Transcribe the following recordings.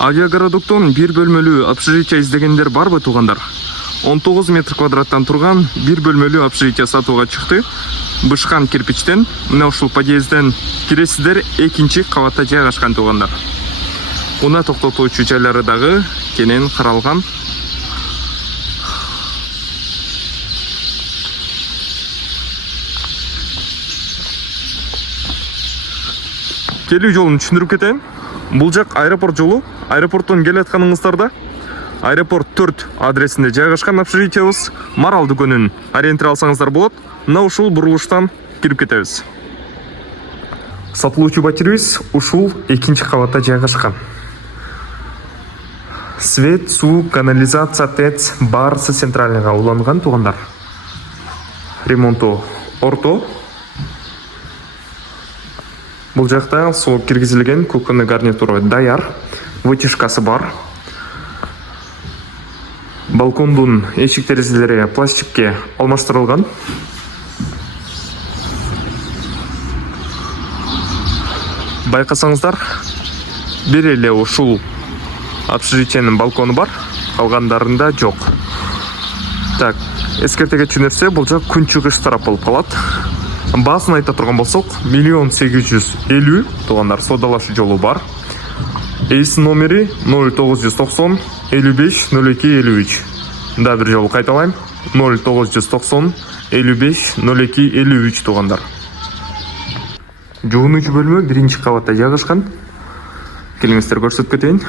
Авиагородоктон бир бөлмөлүү общежитие издегендер барбы туугандар? 19 метр квадраттан турган бир бөлмөлүү общежитие сатууга чыкты. Бышкан кирпичтен, мына ушул подъезден киресиздер, экинчи кабатта жайгашкан туугандар. Унаа токтотуучу жайлары дагы кенен каралган. Келүү жолун түшүндүрүп кетейин. Бул жак аэропорт жолу. Аэропорттон келе атканыңыздарда аэропорт 4 адресинде жайгашкан общежитиебиз. Марал дүкөнүн ориентир алсаңыздар болот. Мына ушул бурулуштан кирип кетебиз. Сатылуучу батиребиз ушул экинчи кабатта жайгашкан. Свет, суу, канализация, ТЭЦ баарысы центральныйга уланган туугандар. Ремонту орто. Бул жакта суу киргизилген, кухонный гарнитур даяр, вытяжкасы бар. Балкондун эшик терезелери пластикке алмаштырылган. Байкасаңыздар, бир эле ушул общежитиенин балкону бар, калгандарында жок. Так, эскерте кетчү нерсе, бул жак күнчүгүш тарап болуп калат. Баасын айта турган болсок, 1.850.000 туугандар содалашы жолу бар. Эйс номери 0990 55 02 53. Да, бир жолу кайталайм. 0990 55 02 53 туугандар. Жуунуучу бөлмө биринчи кабатта жайгашкан. Келиңиздер көрсөтүп кетейин.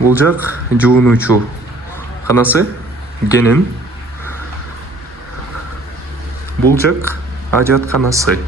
Бул жак жуунуучу канасы, кенен. Бул жак ажатканасы.